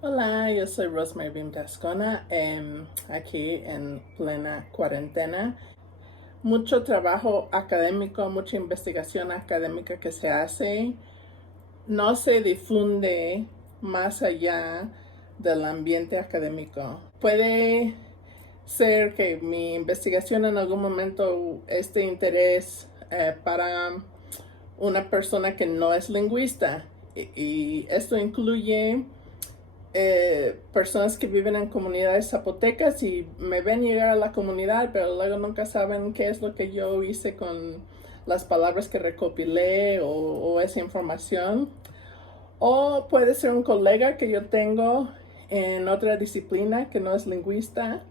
Hola, yo soy Rosemary Bean Tascona, aquí en plena cuarentena. Mucho trabajo académico, mucha investigación académica que se hace, no se difunde más allá del ambiente académico. Puede ser que mi investigación en algún momento esté de interés para una persona que no es lingüista y esto incluye personas que viven en comunidades zapotecas y me ven llegar a la comunidad, pero luego nunca saben qué es lo que yo hice con las palabras que recopilé o esa información. O puede ser un colega que yo tengo en otra disciplina que no es lingüista,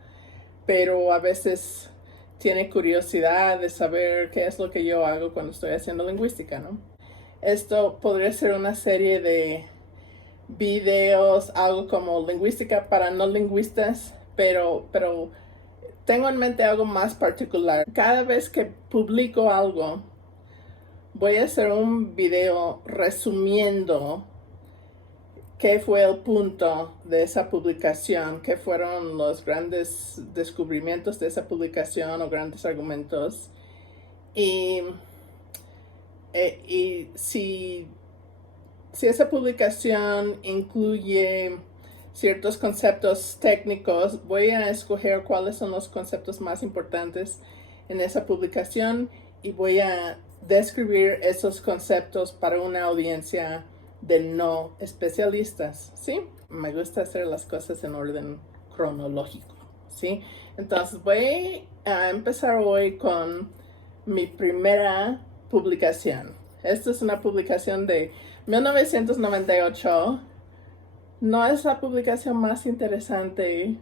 pero a veces tiene curiosidad de saber qué es lo que yo hago cuando estoy haciendo lingüística, ¿no? Esto podría ser una serie de videos, algo como lingüística para no lingüistas, pero tengo en mente algo más particular. Cada vez que publico algo, voy a hacer un video resumiendo qué fue el punto de esa publicación, qué fueron los grandes descubrimientos de esa publicación o grandes argumentos. Y, y si esa publicación incluye ciertos conceptos técnicos, voy a escoger cuáles son los conceptos más importantes en esa publicación y voy a describir esos conceptos para una audiencia de no especialistas, ¿sí? Me gusta hacer las cosas en orden cronológico, ¿sí? Entonces voy a empezar hoy con mi primera publicación. Esta es una publicación de 1998. No es la publicación más interesante,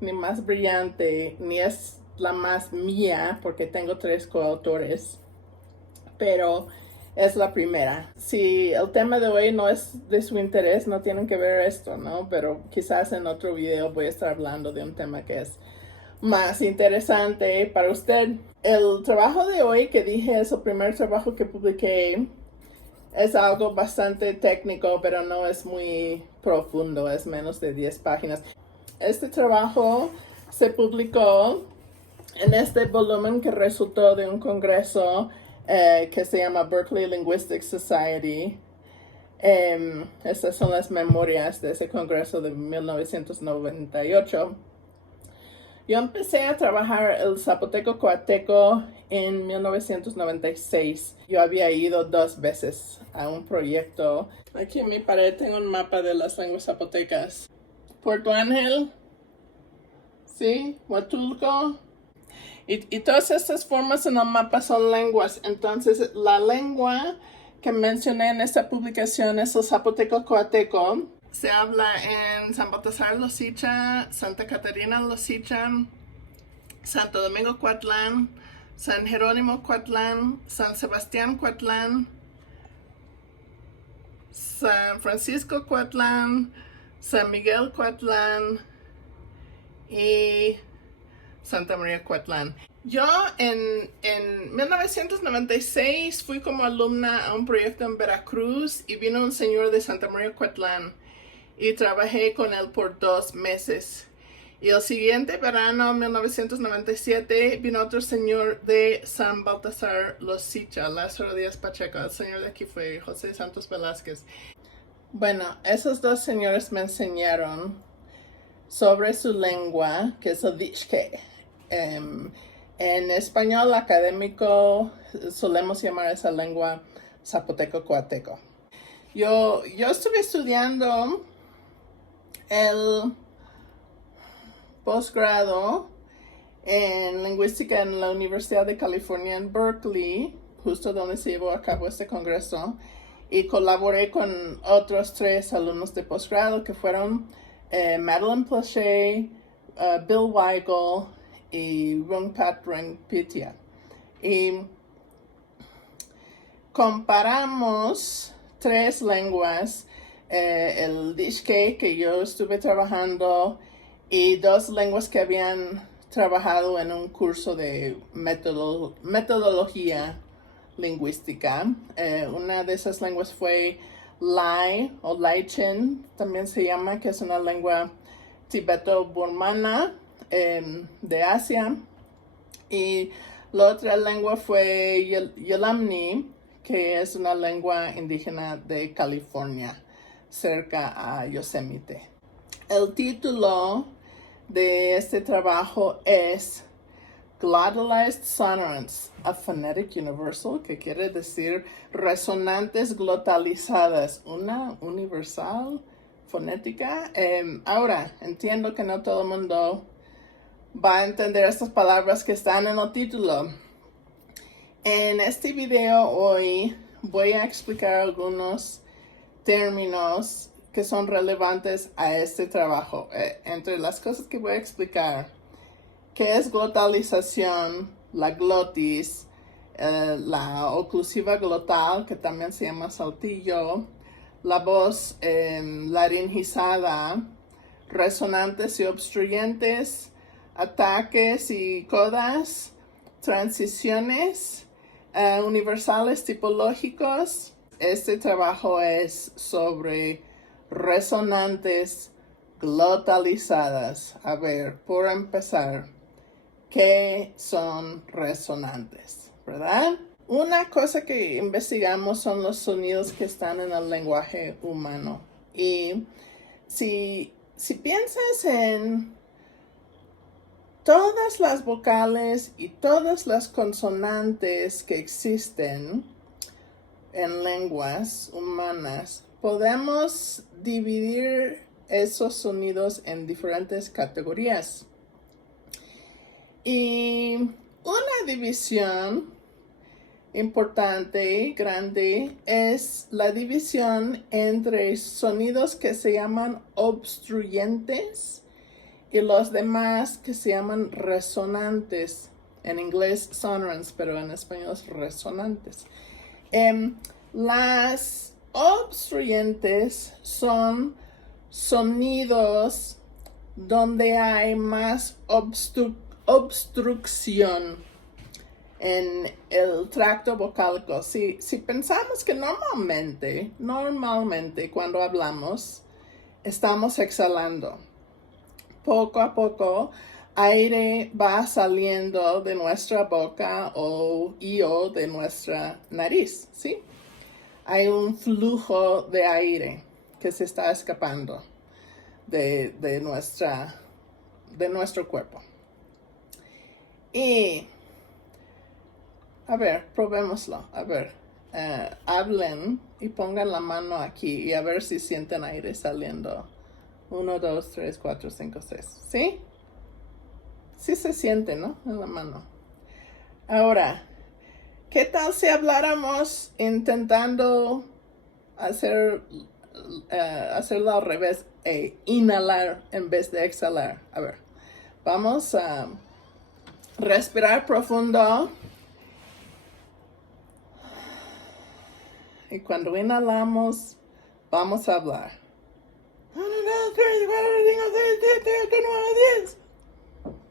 ni más brillante, ni es la más mía, porque tengo 3 coautores, pero es la primera. Si el tema de hoy no es de su interés, no tienen que ver esto, ¿no? Pero quizás en otro video voy a estar hablando de un tema que es más interesante para usted. El trabajo de hoy que dije es el primer trabajo que publiqué. Es algo bastante técnico, pero no es muy profundo, es menos de 10 páginas. Este trabajo se publicó en este volumen que resultó de un congreso que se llama Berkeley Linguistic Society. Estas son las memorias de ese congreso de 1998. Yo empecé a trabajar el zapoteco coateco en 1996. Yo había ido 2 veces a un proyecto. Aquí en mi pared tengo un mapa de las lenguas zapotecas. Puerto Ángel, ¿sí? Huatulco. Y todas estas formas en el mapa son lenguas. Entonces, la lengua que mencioné en esta publicación es el zapoteco coateco. Se habla en San Baltasar Losicha, Santa Catarina Losicha, Santo Domingo Coatlán, San Jerónimo Coatlán, San Sebastián Coatlán, San Francisco Coatlán, San Miguel Coatlán y Santa María Coatlán. Yo en 1996 fui como alumna a un proyecto en Veracruz y vino un señor de Santa María Coatlán y trabajé con él por 2 meses. Y el siguiente verano, 1997, vino otro señor de San Baltasar Losicha, Lázaro Díaz Pacheco. El señor de aquí fue José Santos Velázquez. Bueno, esos 2 señores me enseñaron sobre su lengua, que es el dichque. En español académico solemos llamar a esa lengua zapoteco-coateco. Yo estuve estudiando el posgrado en lingüística en la Universidad de California en Berkeley, justo donde se llevó a cabo este congreso, y colaboré con otros 3 alumnos de posgrado que fueron Madeline Plaché, Bill Weigel y Rungpat Rengpitia. Y comparamos 3 lenguas, el Dishke que yo estuve trabajando y 2 lenguas que habían trabajado en un curso de metodología lingüística. Una de esas lenguas fue Lai o Laichen, también se llama, que es una lengua tibeto-burmana de Asia. Y la otra lengua fue Yalamni, que es una lengua indígena de California, cerca a Yosemite. El título de este trabajo es Glottalized Sonorants, a Phonetic Universal, que quiere decir resonantes glotalizadas, una universal fonética. Ahora, entiendo que no todo el mundo va a entender estas palabras que están en el título. En este video hoy voy a explicar algunos términos que son relevantes a este trabajo. Entre las cosas que voy a explicar, ¿qué es glotalización? La glotis, la oclusiva glotal, que también se llama saltillo, la voz laringizada, resonantes y obstruyentes, ataques y codas, transiciones, universales tipológicos. Este trabajo es sobre resonantes glotalizadas. A ver, por empezar, ¿qué son resonantes? ¿Verdad? Una cosa que investigamos son los sonidos que están en el lenguaje humano. Y si piensas en todas las vocales y todas las consonantes que existen en lenguas humanas, podemos dividir esos sonidos en diferentes categorías. Y una división importante, grande, es la división entre sonidos que se llaman obstruyentes y los demás que se llaman resonantes. En inglés sonorants, pero en español resonantes. Las obstruyentes son sonidos donde hay más obstrucción en el tracto vocálico. Si pensamos que normalmente cuando hablamos estamos exhalando, poco a poco aire va saliendo de nuestra boca o de nuestra nariz, ¿sí? Hay un flujo de aire que se está escapando de nuestro cuerpo. Y, a ver, probémoslo. A ver, hablen y pongan la mano aquí y a ver si sienten aire saliendo. 1, 2, 3, 4, 5, 6. ¿Sí? Sí se siente, ¿no? En la mano. Ahora, ¿qué tal si habláramos intentando hacerlo al revés e inhalar en vez de exhalar? A ver, vamos a respirar profundo. Y cuando inhalamos, vamos a hablar. 1, 2, 3, 4, 5, 6, 7, 8, 9, 10.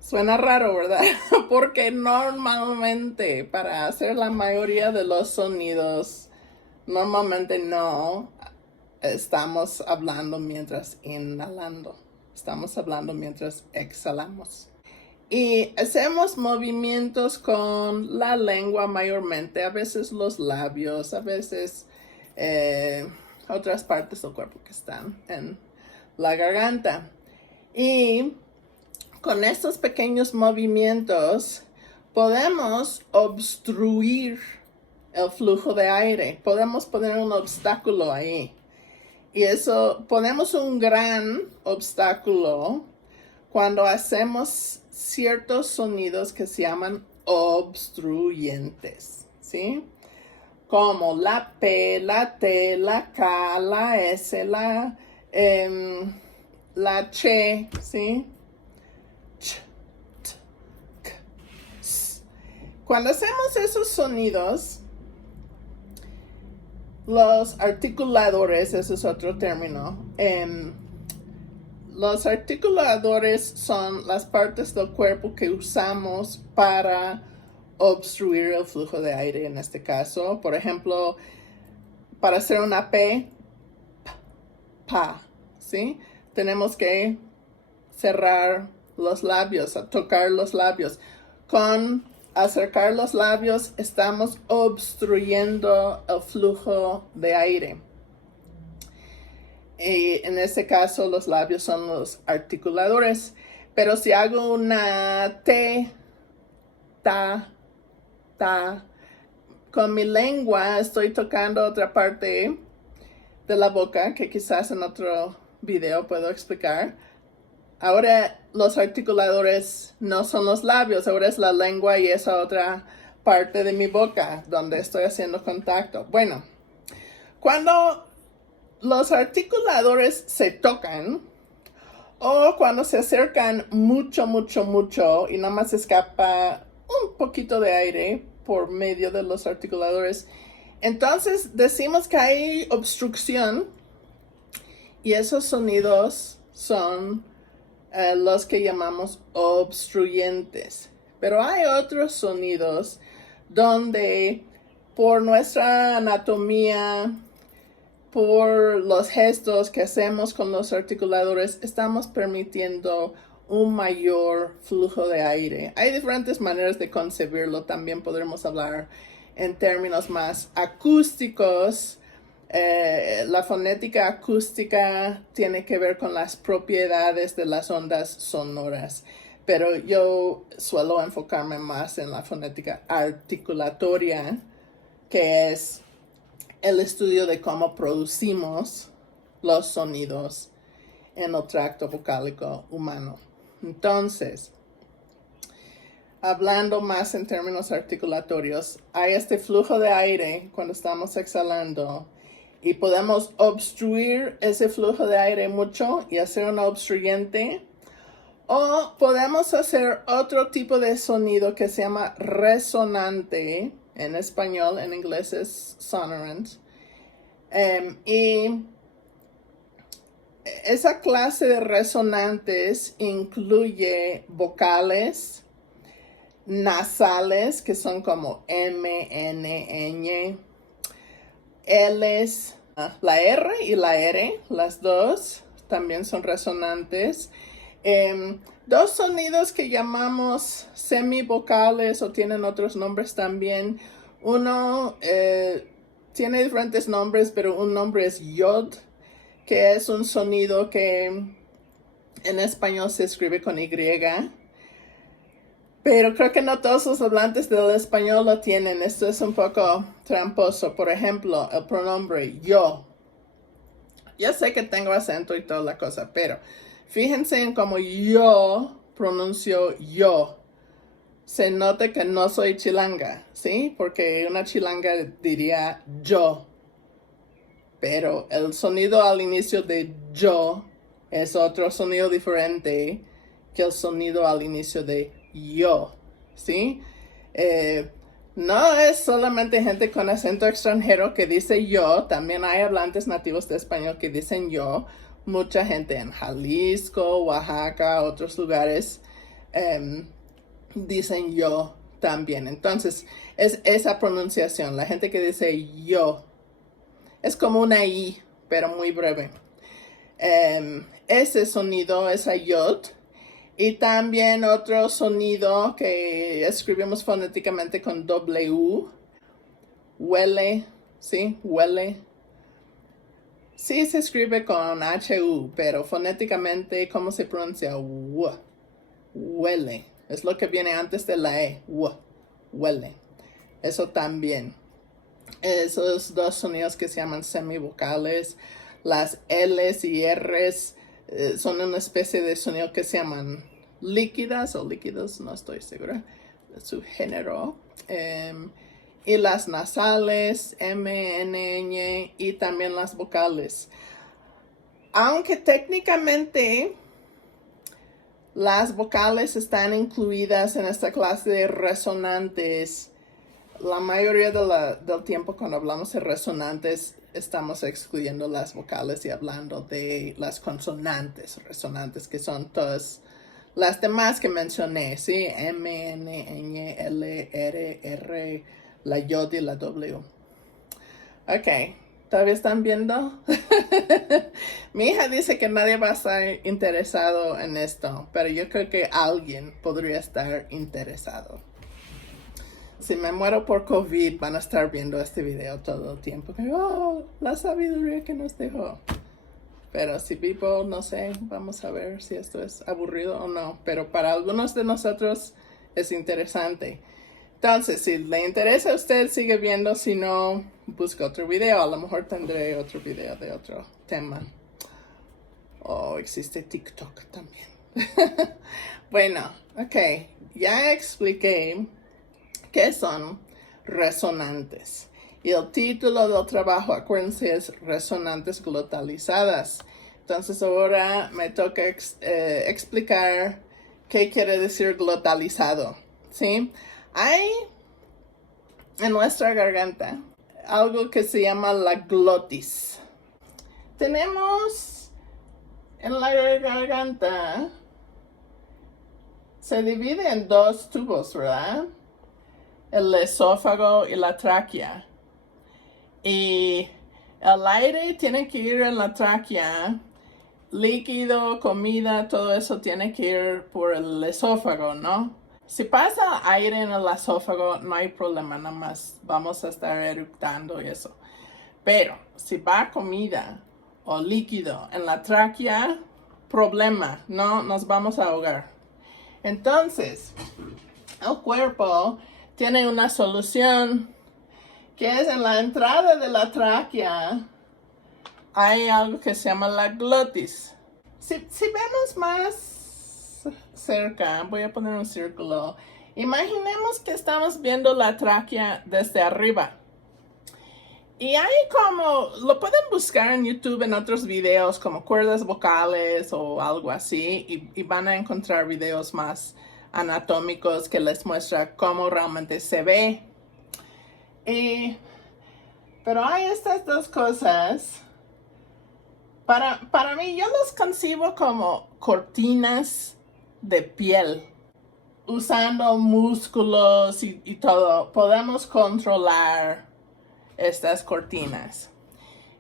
Suena raro, ¿verdad? Porque normalmente para hacer la mayoría de los sonidos, normalmente no estamos hablando mientras inhalando. Estamos hablando mientras exhalamos. Y hacemos movimientos con la lengua mayormente, a veces los labios, a veces otras partes del cuerpo que están en la garganta. Y con estos pequeños movimientos podemos obstruir el flujo de aire. Podemos poner un obstáculo ahí. Y eso, ponemos un gran obstáculo cuando hacemos ciertos sonidos que se llaman obstruyentes, ¿sí? Como la P, la T, la K, la S, la Ch, ¿sí? Ch, t, k, s. Cuando hacemos esos sonidos, los articuladores, ese es otro término, los articuladores son las partes del cuerpo que usamos para obstruir el flujo de aire en este caso. Por ejemplo, para hacer una P, pa, ¿sí? Tenemos que cerrar los labios, tocar los labios. Con acercar los labios estamos obstruyendo el flujo de aire. Y en este caso los labios son los articuladores. Pero si hago una T, ta, ta, con mi lengua estoy tocando otra parte de la boca que quizás en otro video puedo explicar. Ahora los articuladores no son los labios, ahora es la lengua y esa otra parte de mi boca donde estoy haciendo contacto. Bueno, cuando los articuladores se tocan o cuando se acercan mucho, mucho, mucho y nada más escapa un poquito de aire por medio de los articuladores, entonces decimos que hay obstrucción y esos sonidos son los que llamamos obstruyentes. Pero hay otros sonidos donde por nuestra anatomía, por los gestos que hacemos con los articuladores, estamos permitiendo un mayor flujo de aire. Hay diferentes maneras de concebirlo. También podremos hablar en términos más acústicos. La fonética acústica tiene que ver con las propiedades de las ondas sonoras, pero yo suelo enfocarme más en la fonética articulatoria, que es el estudio de cómo producimos los sonidos en el tracto vocálico humano. Entonces, hablando más en términos articulatorios, hay este flujo de aire cuando estamos exhalando y podemos obstruir ese flujo de aire mucho y hacer una obstruyente, o podemos hacer otro tipo de sonido que se llama resonante. En español, en inglés es sonorant. Y esa clase de resonantes incluye vocales, nasales, que son como M, N, Ñ, L's, la R y la R, las dos también son resonantes. Dos sonidos que llamamos semivocales o tienen otros nombres también. Uno tiene diferentes nombres, pero un nombre es yod, que es un sonido que en español se escribe con Y. Pero creo que no todos los hablantes del español lo tienen. Esto es un poco tramposo. Por ejemplo, el pronombre yo. Yo sé que tengo acento y toda la cosa, pero fíjense en cómo yo pronuncio yo. Se nota que no soy chilanga, ¿sí? Porque una chilanga diría yo. Pero el sonido al inicio de yo es otro sonido diferente que el sonido al inicio de yo, ¿sí? No es solamente gente con acento extranjero que dice yo, también hay hablantes nativos de español que dicen yo. Mucha gente en Jalisco, Oaxaca, otros lugares dicen yo también. Entonces, es esa pronunciación, la gente que dice yo. Es como una I, pero muy breve. Ese sonido es yod. Y también otro sonido que escribimos fonéticamente con W. Huele, ¿sí? Huele. Sí se escribe con HU, pero fonéticamente, ¿cómo se pronuncia? Huele. Es lo que viene antes de la E. Huele. Eso también. Esos dos sonidos que se llaman semivocales. Las L's y R's son una especie de sonido que se llaman líquidas o líquidos, no estoy segura de su género. Y las nasales, M, N, Ñ, y también las vocales. Aunque técnicamente las vocales están incluidas en esta clase de resonantes, la mayoría del tiempo cuando hablamos de resonantes estamos excluyendo las vocales y hablando de las consonantes resonantes, que son todas las demás que mencioné, ¿sí? M, N, Ñ, L, R, R, la yod y la W. Ok, ¿Todavía están viendo? Mi hija dice que nadie va a estar interesado en esto, pero yo creo que alguien podría estar interesado. Si me muero por COVID, van a estar viendo este video todo el tiempo. Oh, la sabiduría que nos dejó. Pero si vivo, no sé, vamos a ver si esto es aburrido o no. Pero para algunos de nosotros es interesante. Entonces, si le interesa a usted, sigue viendo. Si no, busca otro video. A lo mejor tendré otro video de otro tema. Oh, existe TikTok también. Bueno, ok. Ya expliqué qué son resonantes. Y el título del trabajo, acuérdense, es Resonantes Glotalizadas. Entonces ahora me toca explicar qué quiere decir glotalizado, ¿sí? Hay en nuestra garganta algo que se llama la glotis. Tenemos en la garganta, se divide en dos tubos, ¿verdad? El esófago y la tráquea. Y el aire tiene que ir en la tráquea, líquido, comida, todo eso tiene que ir por el esófago, ¿no? Si pasa aire en el esófago, no hay problema, nada más vamos a estar eructando y eso. Pero si va comida o líquido en la tráquea, problema, no nos vamos a ahogar. Entonces, el cuerpo tiene una solución que es en la entrada de la tráquea. Hay algo que se llama la glotis. Si vemos más cerca, voy a poner un círculo. Imaginemos que estamos viendo la tráquea desde arriba. Y hay como, lo pueden buscar en YouTube en otros videos como cuerdas vocales o algo así. Y van a encontrar videos más anatómicos que les muestra cómo realmente se ve. Pero hay estas dos cosas. Para mí, yo los concibo como cortinas de piel. Usando músculos y todo, podemos controlar estas cortinas.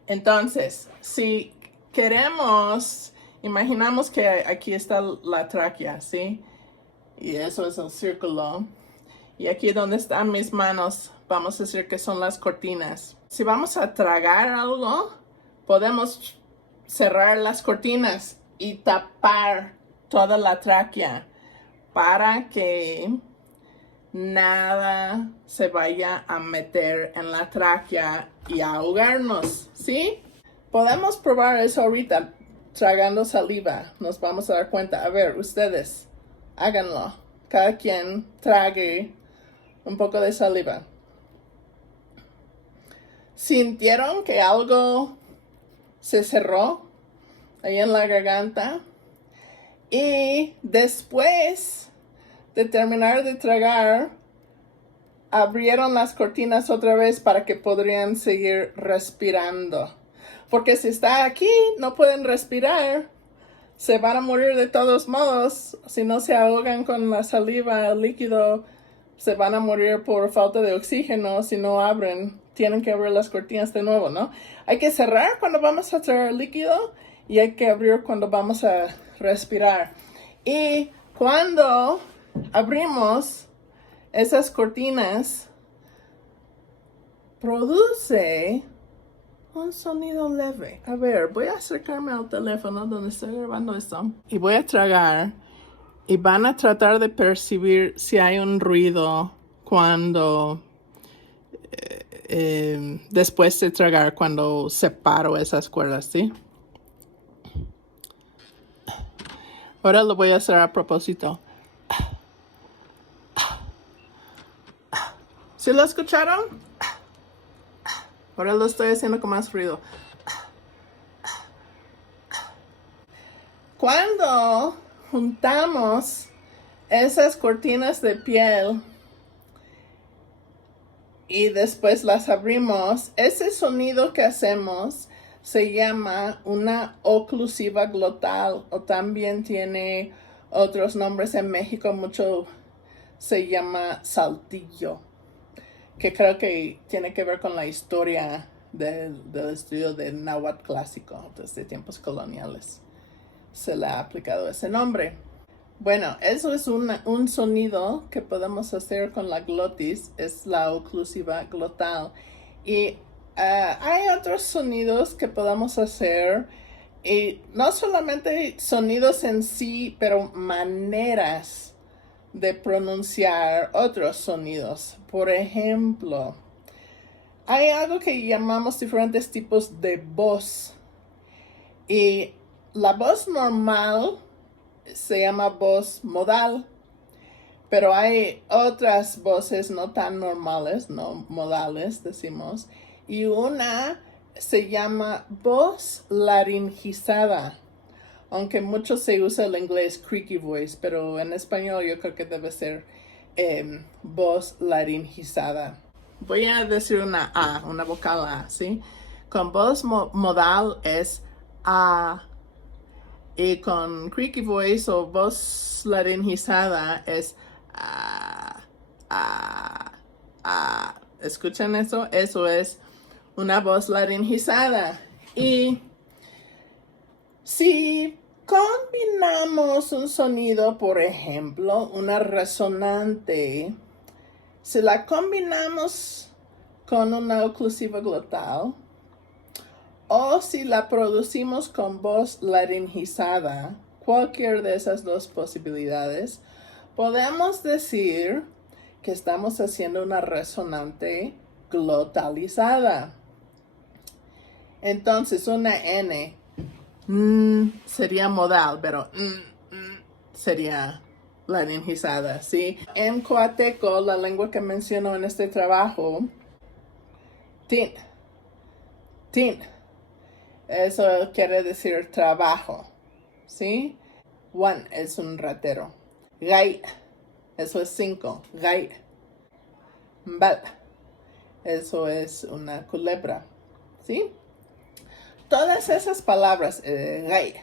Entonces, si queremos, imaginamos que aquí está la tráquea, ¿sí? Y eso es el círculo. Y aquí donde están mis manos, vamos a decir que son las cortinas. Si vamos a tragar algo, podemos cerrar las cortinas y tapar toda la tráquea para que nada se vaya a meter en la tráquea y ahogarnos, ¿sí? Podemos probar eso ahorita, tragando saliva. Nos vamos a dar cuenta. A ver, ustedes, háganlo. Cada quien trague un poco de saliva. ¿Sintieron que algo se cerró ahí en la garganta? Y después de terminar de tragar, abrieron las cortinas otra vez para que podrían seguir respirando. Porque si está aquí, no pueden respirar. Se van a morir de todos modos. Si no se ahogan con la saliva, el líquido, se van a morir por falta de oxígeno. Si no abren, tienen que abrir las cortinas de nuevo, ¿no? Hay que cerrar cuando vamos a traer líquido y hay que abrir cuando vamos a respirar. Y cuando abrimos esas cortinas, produce un sonido leve. A ver, voy a acercarme al teléfono donde estoy grabando esto y voy a tragar y van a tratar de percibir si hay un ruido cuando después de tragar, cuando separo esas cuerdas, ¿sí? Ahora lo voy a hacer a propósito. ¿Sí lo escucharon? Ahora lo estoy haciendo con más ruido. Cuando juntamos esas cortinas de piel y después las abrimos, ese sonido que hacemos se llama una oclusiva glotal, o también tiene otros nombres en México, mucho se llama saltillo, que creo que tiene que ver con la historia del estudio del náhuatl clásico desde tiempos coloniales. Se le ha aplicado ese nombre. Bueno, eso es un sonido que podemos hacer con la glotis, es la oclusiva glotal. Y hay otros sonidos que podemos hacer, y no solamente sonidos en sí, pero maneras de pronunciar otros sonidos. Por ejemplo, hay algo que llamamos diferentes tipos de voz. Y la voz normal se llama voz modal, pero hay otras voces no tan normales, no modales decimos, y una se llama voz laringizada, aunque mucho se usa el inglés creaky voice, pero en español yo creo que debe ser voz laringizada. Voy a decir una A, una vocal A, ¿sí? Con voz modal es A. Y con creaky voice o voz laringizada es ¿escuchan eso? Eso es una voz laringizada. Y si combinamos un sonido, por ejemplo, una resonante, si la combinamos con una oclusiva glotal, o si la producimos con voz laringizada, cualquier de esas dos posibilidades, podemos decir que estamos haciendo una resonante glotalizada. Entonces, una N sería modal, pero sería laringizada, ¿sí? En coateco, la lengua que menciono en este trabajo, tin, tin. Eso quiere decir trabajo, ¿sí? One es un ratero. Gai, eso es 5. Gai. Mbal, eso es una culebra, ¿sí? Todas esas palabras, gai,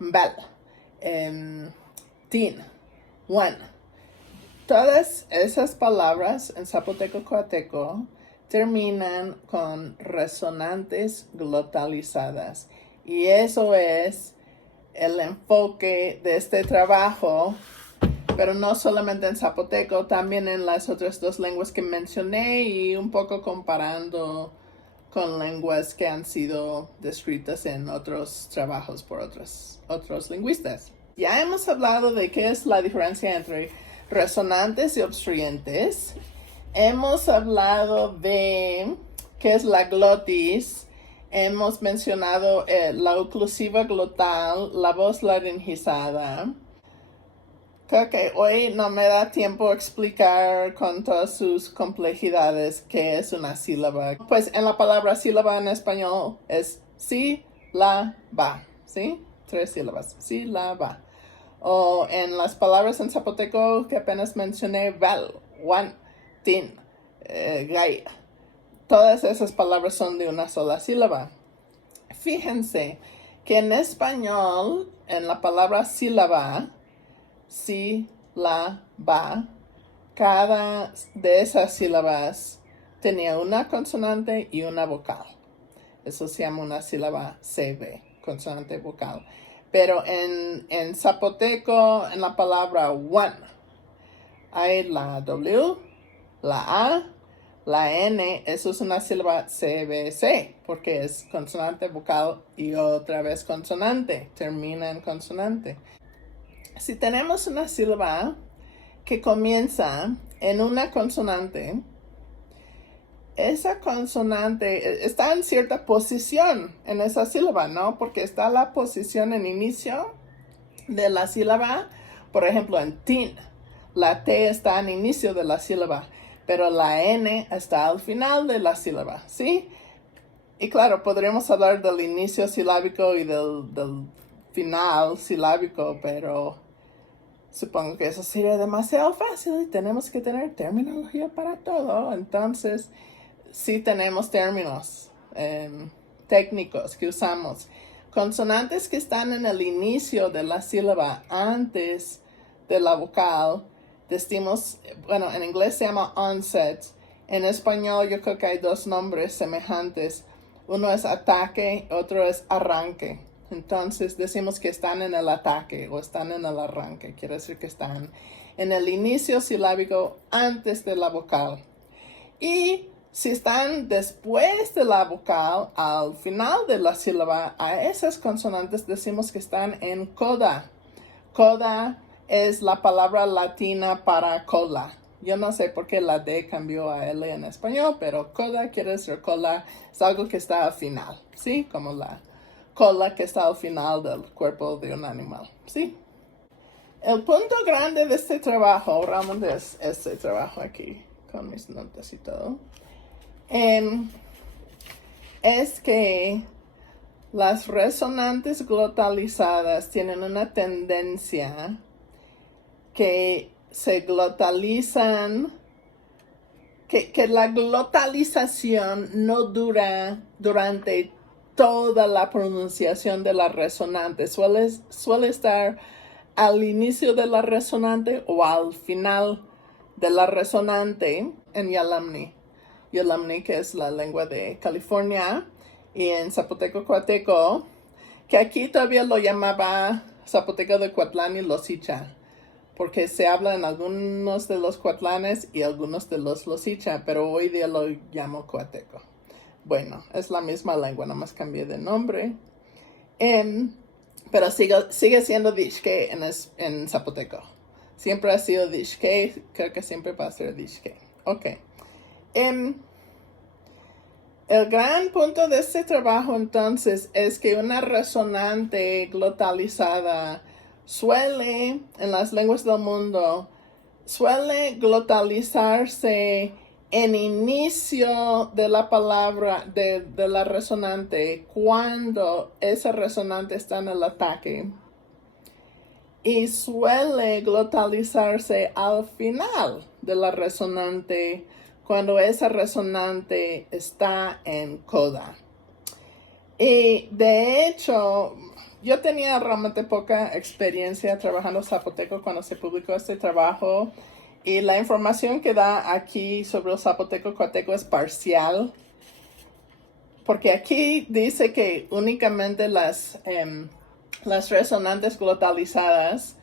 mbal, tin, one, todas esas palabras en zapoteco coateco terminan con resonantes glotalizadas. Y eso es el enfoque de este trabajo, pero no solamente en zapoteco, también en las otras dos lenguas que mencioné y un poco comparando con lenguas que han sido descritas en otros trabajos por otros lingüistas. Ya hemos hablado de qué es la diferencia entre resonantes y obstruyentes. Hemos hablado de qué es la glotis. Hemos mencionado la oclusiva glotal, la voz laringizada. Creo que hoy no me da tiempo explicar con todas sus complejidades qué es una sílaba. Pues en la palabra sílaba en español es sílaba, ¿sí? 3 sílabas, sílaba. O en las palabras en zapoteco que apenas mencioné, val, one, tin, gai. Todas esas palabras son de una sola sílaba. Fíjense que en español, en la palabra sílaba, cada de esas sílabas tenía una consonante y una vocal. Eso se llama una sílaba CB, consonante vocal. Pero en zapoteco, en la palabra one, hay la W, la A, la N, eso es una sílaba CBC, porque es consonante vocal y otra vez consonante, termina en consonante. Si tenemos una sílaba que comienza en una consonante, esa consonante está en cierta posición en esa sílaba, ¿no? Porque está la posición en inicio de la sílaba. Por ejemplo, en tin, la T está en inicio de la sílaba, pero la N está al final de la sílaba, ¿sí? Y claro, podremos hablar del inicio silábico y del final silábico, pero supongo que eso sería demasiado fácil y tenemos que tener terminología para todo. Entonces, sí tenemos términos técnicos que usamos. Consonantes que están en el inicio de la sílaba antes de la vocal, decimos, bueno, en inglés se llama onset. En español yo creo que hay dos nombres semejantes. Uno es ataque, otro es arranque. Entonces decimos que están en el ataque o están en el arranque. Quiere decir que están en el inicio silábico antes de la vocal. Y si están después de la vocal, al final de la sílaba, a esas consonantes decimos que están en coda. Coda es la palabra latina para cola. Yo no sé por qué la D cambió a L en español, pero coda quiere decir cola. Es algo que está al final, ¿sí? Como la cola que está al final del cuerpo de un animal, ¿sí? El punto grande de este trabajo, realmente es este trabajo aquí, con mis notas y todo, es que las resonantes glotalizadas tienen una tendencia que se glotalizan, que la glotalización no dura durante toda la pronunciación de la resonante. Suele estar al inicio de la resonante o al final de la resonante en Yalamni. Yalamni, que es la lengua de California, y en Zapoteco Coateco, que aquí todavía lo llamaba Zapoteco de Coatlán y Losicha, porque se habla en algunos de los coatlanes y algunos de los Losicha, pero hoy día lo llamo Coateco. Bueno, es la misma lengua, nada más cambié de nombre. Pero sigue siendo Dixke en Zapoteco. Siempre ha sido Dixke, creo que siempre va a ser Dixke. Ok. El gran punto de este trabajo entonces es que una resonante glotalizada suele, en las lenguas del mundo, suele glotalizarse en inicio de la palabra, de la resonante, cuando esa resonante está en el ataque. Y suele glotalizarse al final de la resonante, cuando esa resonante está en coda. Y de hecho, yo tenía realmente poca experiencia trabajando zapoteco cuando se publicó este trabajo. Y la información que da aquí sobre el zapoteco coateco es parcial. Porque aquí dice que únicamente las resonantes glotalizadas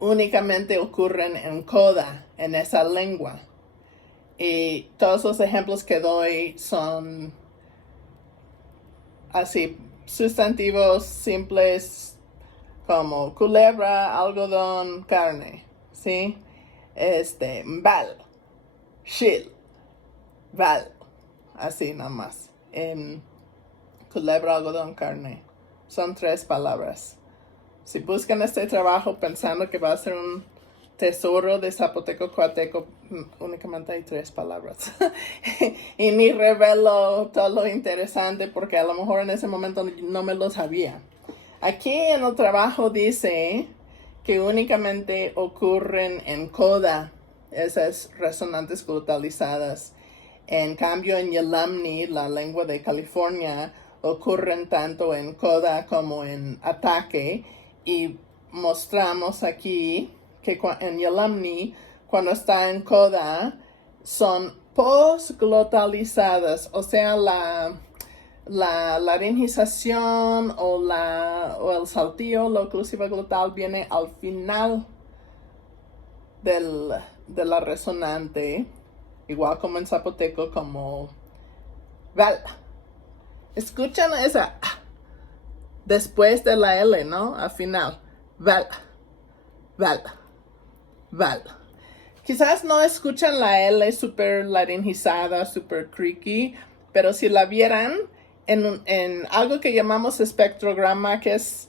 únicamente ocurren en coda, en esa lengua. Y todos los ejemplos que doy son así, sustantivos simples como culebra, algodón, carne, ¿sí? Val, shil, val, así nada más. Culebra, algodón, carne. Son 3 palabras. Si buscan este trabajo pensando que va a ser un tesoro de zapoteco coateco, únicamente hay 3 palabras. Y ni revelo todo lo interesante porque a lo mejor en ese momento no me lo sabía. Aquí en el trabajo dice que únicamente ocurren en coda esas resonantes glotalizadas. En cambio, en Yalamni, la lengua de California, ocurren tanto en coda como en ataque. Y mostramos aquí que en Yalamni, cuando está en coda, son posglotalizadas, o sea, la laringización o el saltillo, la oclusiva glotal, viene al final de la resonante, igual como en zapoteco, como val. Escuchan esa después de la L, ¿no? Al final, val, val, val. Quizás no escuchan la L súper laringizada, súper creaky, pero si la vieran en algo que llamamos espectrograma, que es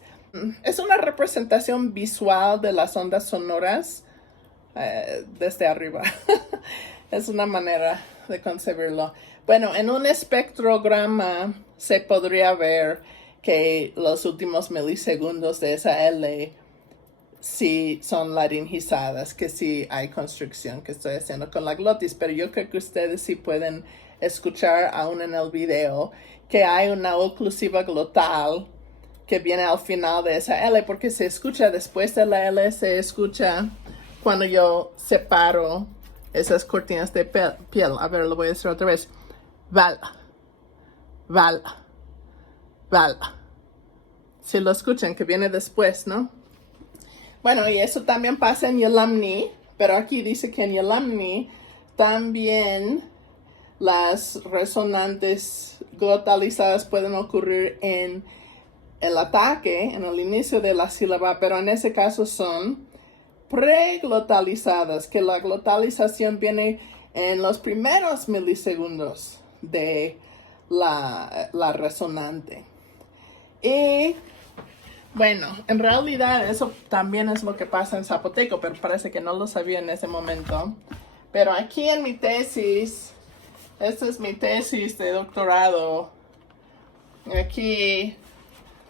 una representación visual de las ondas sonoras desde arriba. Es una manera de concebirlo. Bueno, en un espectrograma se podría ver que los últimos milisegundos de esa L sí son laringizadas, que sí hay construcción que estoy haciendo con la glotis, pero yo creo que ustedes sí pueden escuchar aún en el video que hay una oclusiva glotal que viene al final de esa L, porque se escucha después de la L, se escucha cuando yo separo esas cortinas de piel. A ver, lo voy a hacer otra vez. Val, val, val. Si lo escuchan, que viene después, ¿no? Bueno, y eso también pasa en Yalamni, pero aquí dice que en Yalamni también las resonantes glotalizadas pueden ocurrir en el ataque, en el inicio de la sílaba, pero en ese caso son preglotalizadas, que la glotalización viene en los primeros milisegundos de la resonante. Y bueno, en realidad eso también es lo que pasa en zapoteco, pero parece que no lo sabía en ese momento. Pero aquí en mi tesis, esta es mi tesis de doctorado, aquí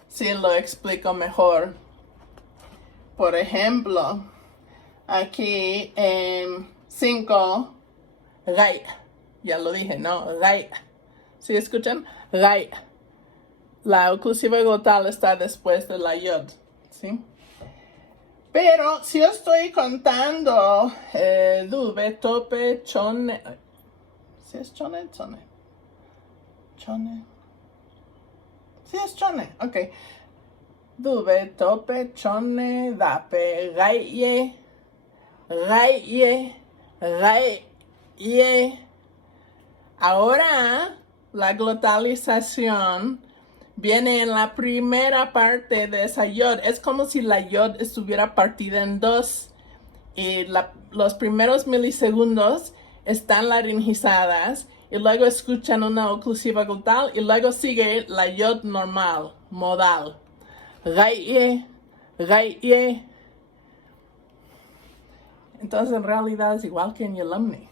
sí lo explico mejor. Por ejemplo, aquí en 5, ray, ya lo dije, ¿no? Ray. ¿Sí escuchan? Ray. La oclusiva glotal está después de la yod, ¿sí? Pero si yo estoy contando dube, tope, chone. ¿Sí es chone? Chone. Chone. Sí es chone, ok. Dube, tope, chone, dape, raye, raye, raye. Ahora la glotalización viene en la primera parte de esa yod. Es como si la yod estuviera partida en dos. Y los primeros milisegundos están laringizadas. Y luego escuchan una oclusiva glotal. Y luego sigue la yod normal, modal. Raye, raye. Entonces en realidad es igual que en Yalamni.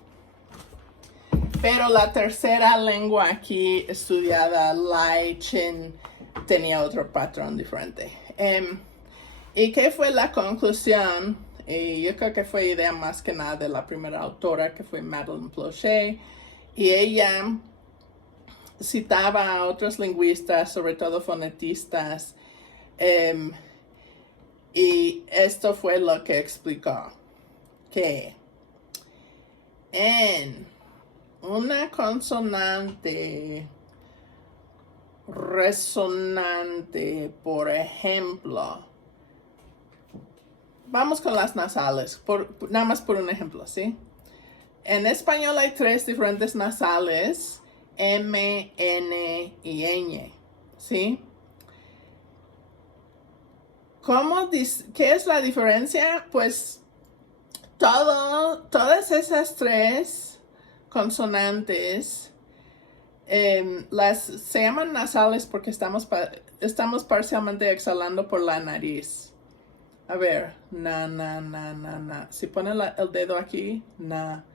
Pero la tercera lengua aquí estudiada, Lai Chin, tenía otro patrón diferente. ¿Y qué fue la conclusión? Y yo creo que fue idea más que nada de la primera autora, que fue Madeleine Plauché. Y ella citaba a otros lingüistas, sobre todo fonetistas. Y esto fue lo que explicó. Que en una consonante resonante, por ejemplo, vamos con las nasales, nada más por un ejemplo, ¿sí? En español hay 3 diferentes nasales, M, N y ñ, ¿sí? ¿Qué es la diferencia? Pues todas esas 3 consonantes se llaman nasales porque estamos parcialmente exhalando por la nariz. A ver, na. Si ponen el dedo aquí, na,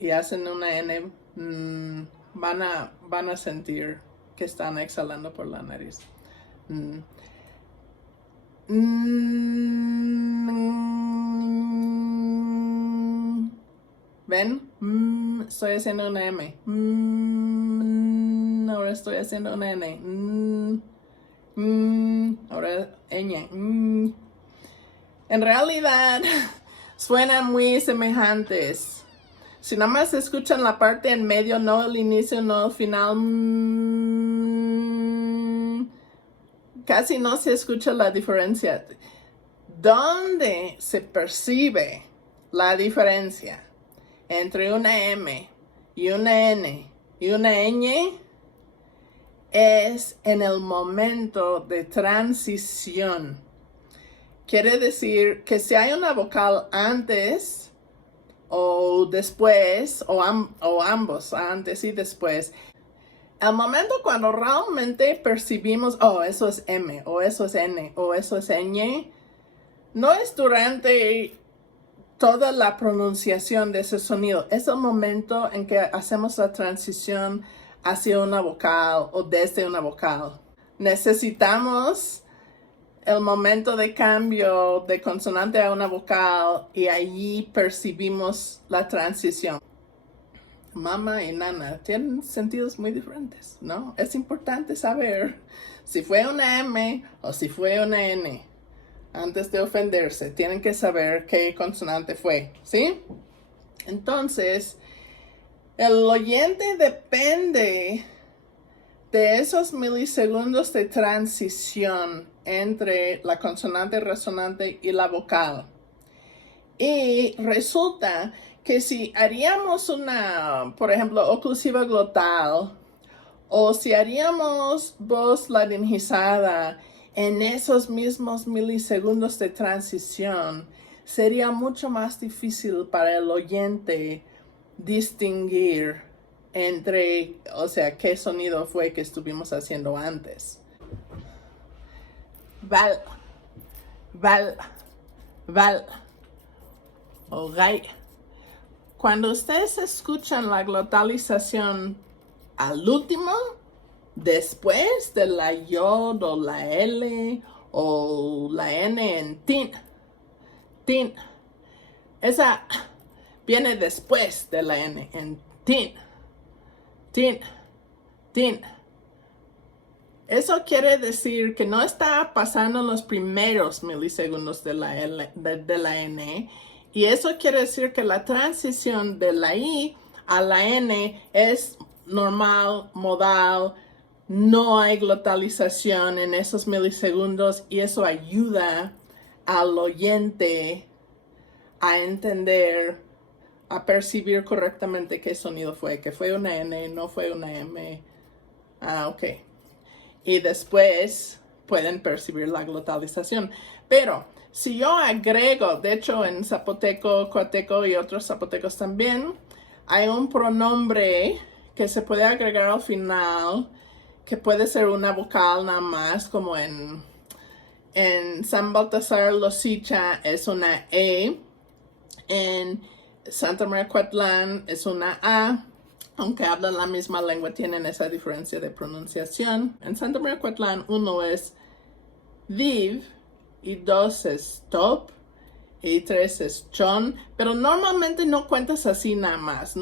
y hacen una N, van a sentir que están exhalando por la nariz. ¿Ven? Estoy haciendo una M. Ahora estoy haciendo una N. Ahora ñ. En realidad suenan muy semejantes. Si nada más escuchan la parte en medio, no el inicio, no el final, casi no se escucha la diferencia. ¿Dónde se percibe la diferencia entre una M y una N y una ñ? Es en el momento de transición. Quiere decir que si hay una vocal antes o después, o ambos, antes y después, el momento cuando realmente percibimos, oh, eso es M, o eso es N, o eso es ñ, no es durante toda la pronunciación de ese sonido. Es el momento en que hacemos la transición hacia una vocal o desde una vocal. Necesitamos el momento de cambio de consonante a una vocal y allí percibimos la transición. Mama y nana tienen sentidos muy diferentes, ¿no? Es importante saber si fue una M o si fue una N. Antes de ofenderse, tienen que saber qué consonante fue, ¿sí? Entonces, el oyente depende de esos milisegundos de transición entre la consonante resonante y la vocal. Y resulta que si haríamos una, por ejemplo, oclusiva glotal, o si haríamos voz laringizada en esos mismos milisegundos de transición, sería mucho más difícil para el oyente distinguir entre, o sea, qué sonido fue que estuvimos haciendo antes. Val, val, val, o gai. Cuando ustedes escuchan la glotalización al último, después de la yod o la L o la N en tin, tin, esa viene después de la N en tin, tin, tin. Eso quiere decir que no está pasando en los primeros milisegundos de la N. Y eso quiere decir que la transición de la I a la N es normal, modal. No hay glotalización en esos milisegundos y eso ayuda al oyente a entender, a percibir correctamente qué sonido fue, que fue una N, no fue una M. Ok. Y después pueden percibir la glotalización. Pero si yo agrego, de hecho en zapoteco, coateco y otros zapotecos también, hay un pronombre que se puede agregar al final, que puede ser una vocal nada más, como en San Baltasar Losicha es una E, en Santa María Cuatlán es una A, aunque hablan la misma lengua, tienen esa diferencia de pronunciación. En Santa María Cuatlán, uno es viv, y dos es top, y tres es chon, pero normalmente no cuentas así nada más,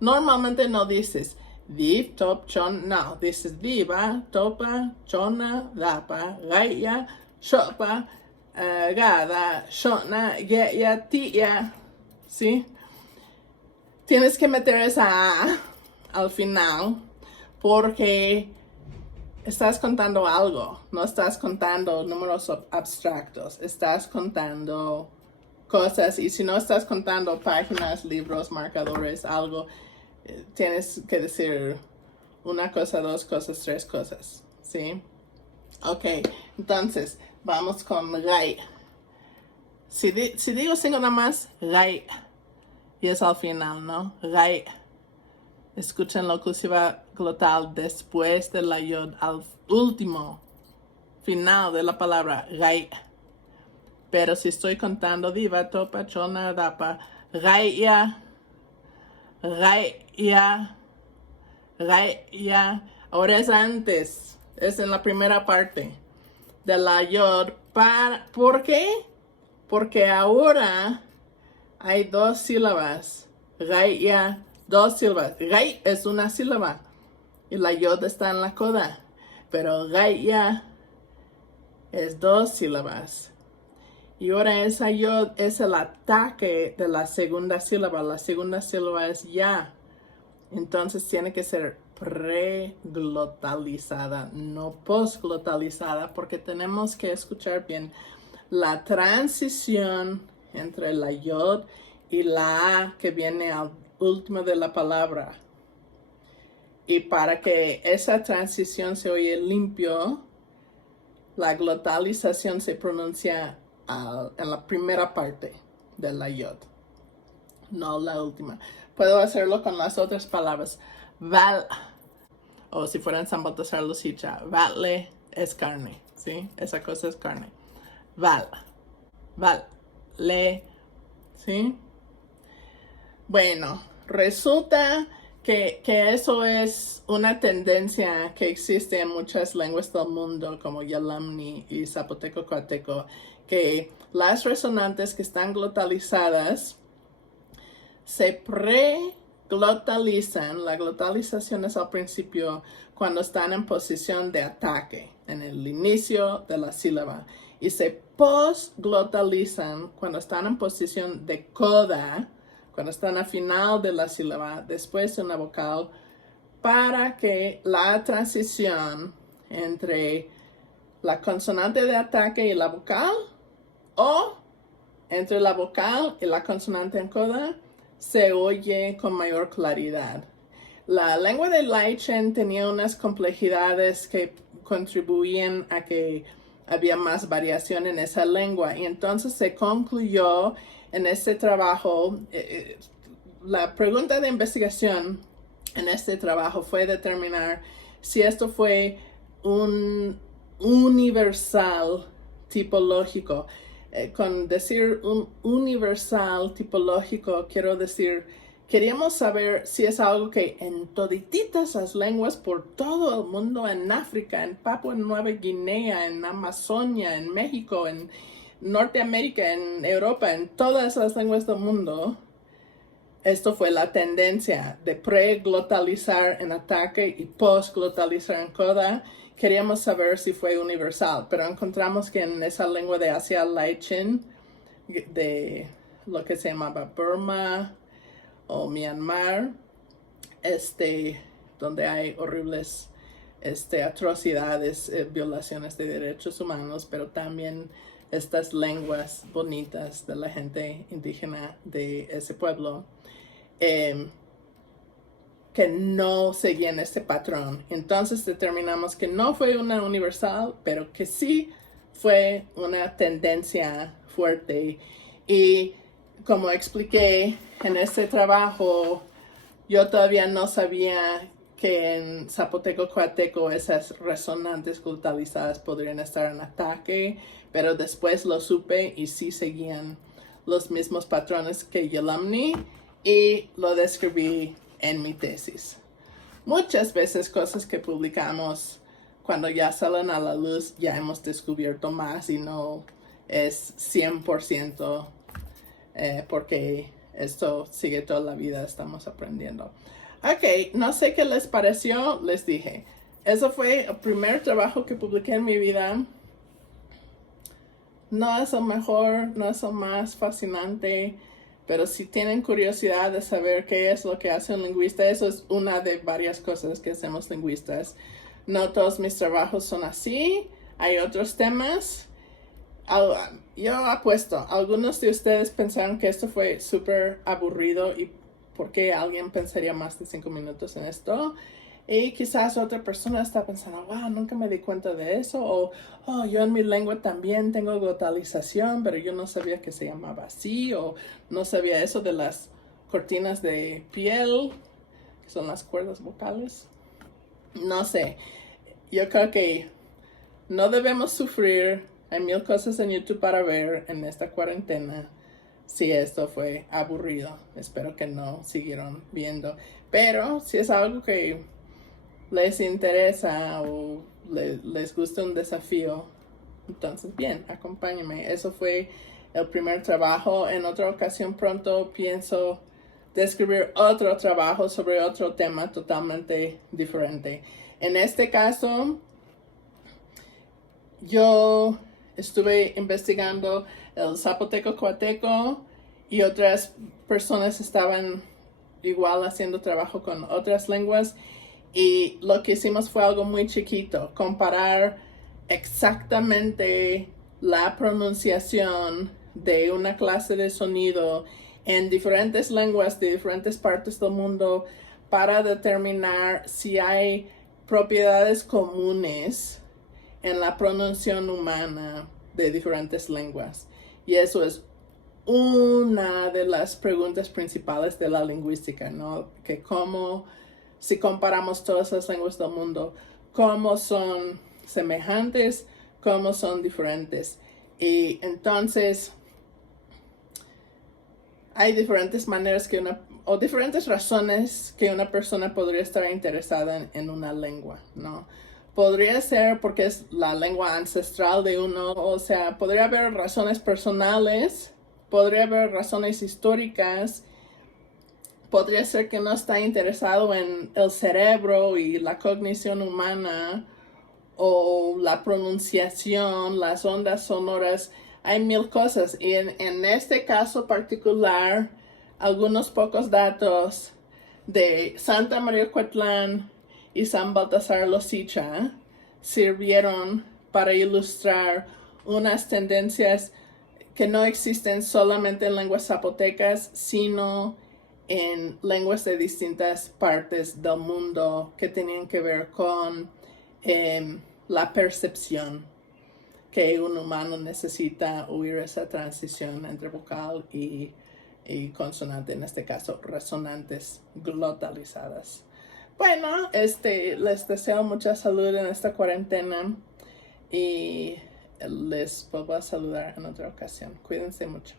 normalmente no dices viv, top, chon, no, dices viva, topa, chona, dapa, gaya, chopa, gada, shona, geya, tia, ¿sí? Tienes que meter esa A al final porque estás contando algo, no estás contando números abstractos, estás contando cosas y si no estás contando páginas, libros, marcadores, algo, tienes que decir una cosa, dos cosas, tres cosas, ¿sí? Ok, entonces vamos con gai. Si digo cinco nada más, gai. Y es al final, ¿no? Gai. Escuchen la oclusiva glotal después de la yod al último final de la palabra gai. Pero si estoy contando diva, topa, chona, dapa, gaya, gaya, gaya. Ahora es antes, es en la primera parte de la yod. ¿Por qué? Porque ahora hay dos sílabas. Gaya, dos sílabas. Gai es una sílaba y la yod está en la coda. Pero gaya es dos sílabas. Y ahora esa yod es el ataque de la segunda sílaba. La segunda sílaba es ya. Entonces tiene que ser preglotalizada, no postglotalizada, porque tenemos que escuchar bien la transición entre la yod y la A que viene al último de la palabra. Y para que esa transición se oye limpio, la glotalización se pronuncia en la primera parte de la yod, no la última. Puedo hacerlo con las otras palabras. Val, o si fuera en San Baltasar Losicha, vale es carne, ¿sí? Esa cosa es carne. Val, le, ¿sí? Bueno, resulta que eso es una tendencia que existe en muchas lenguas del mundo, como Yalamni y Zapoteco Coateco, que las resonantes que están glotalizadas se preglotalizan. La glotalización es al principio cuando están en posición de ataque, en el inicio de la sílaba. Y se postglotalizan cuando están en posición de coda, cuando están al final de la sílaba, después de una vocal para que la transición entre la consonante de ataque y la vocal, o entre la vocal y la consonante en coda, se oye con mayor claridad. La lengua de Lai Chen tenía unas complejidades que contribuían a que había más variación en esa lengua, y entonces se concluyó en este trabajo, la pregunta de investigación en este trabajo fue determinar si esto fue un universal tipológico. Con decir un universal tipológico, quiero decir, queríamos saber si es algo que en todititas las lenguas por todo el mundo, en África, en Papua Nueva Guinea, en Amazonia, en México, en Norteamérica, en Europa, en todas las lenguas del mundo, esto fue la tendencia de preglotalizar en ataque y postglotalizar en coda. Queríamos saber si fue universal, pero encontramos que en esa lengua de Asia Lai Chen, de lo que se llamaba Burma o Myanmar, donde hay horribles atrocidades, violaciones de derechos humanos, pero también estas lenguas bonitas de la gente indígena de ese pueblo, que no seguían este patrón. Entonces determinamos que no fue una universal, pero que sí fue una tendencia fuerte. Y como expliqué en este trabajo, yo todavía no sabía que en zapoteco coateco esas resonantes glotalizadas podrían estar en ataque, pero después lo supe y sí seguían los mismos patrones que Yalamni, y lo describí en mi tesis. Muchas veces cosas que publicamos cuando ya salen a la luz ya hemos descubierto más y no es 100% porque esto sigue toda la vida, estamos aprendiendo. Ok, no sé qué les pareció, les dije. Eso fue el primer trabajo que publiqué en mi vida. No es el mejor, no es el más fascinante, pero si tienen curiosidad de saber qué es lo que hace un lingüista, eso es una de varias cosas que hacemos lingüistas. No todos mis trabajos son así, hay otros temas. Yo apuesto, algunos de ustedes pensaron que esto fue súper aburrido y por qué alguien pensaría más de 5 minutos en esto. Y quizás otra persona está pensando, wow, nunca me di cuenta de eso. O, oh, yo en mi lengua también tengo glotalización, pero yo no sabía que se llamaba así. O no sabía eso de las cortinas de piel, que son las cuerdas vocales. No sé, yo creo que no debemos sufrir. Hay 1000 cosas en YouTube para ver en esta cuarentena. Si esto fue aburrido, espero que no siguieron viendo. Pero si es algo que les interesa o les gusta un desafío, entonces bien, acompáñenme. Eso fue el primer trabajo. En otra ocasión pronto pienso describir otro trabajo sobre otro tema totalmente diferente. En este caso, yo estuve investigando el zapoteco coateco y otras personas estaban igual haciendo trabajo con otras lenguas, y lo que hicimos fue algo muy chiquito, comparar exactamente la pronunciación de una clase de sonido en diferentes lenguas de diferentes partes del mundo para determinar si hay propiedades comunes en la pronunciación humana de diferentes lenguas. Y eso es una de las preguntas principales de la lingüística, ¿no? Que si comparamos todas las lenguas del mundo, cómo son semejantes, cómo son diferentes. Y entonces hay diferentes maneras o diferentes razones que una persona podría estar interesada en una lengua, ¿no? Podría ser porque es la lengua ancestral de uno, o sea, podría haber razones personales, podría haber razones históricas, podría ser que no está interesado en el cerebro y la cognición humana o la pronunciación, las ondas sonoras. Hay 1000 cosas, y en este caso particular, algunos pocos datos de Santa María Ocotlán, y San Baltasar Losicha sirvieron para ilustrar unas tendencias que no existen solamente en lenguas zapotecas, sino en lenguas de distintas partes del mundo que tenían que ver con la percepción que un humano necesita oír esa transición entre vocal y consonante, en este caso resonantes glotalizadas. Bueno, les deseo mucha salud en esta cuarentena y les vuelvo a saludar en otra ocasión. Cuídense mucho.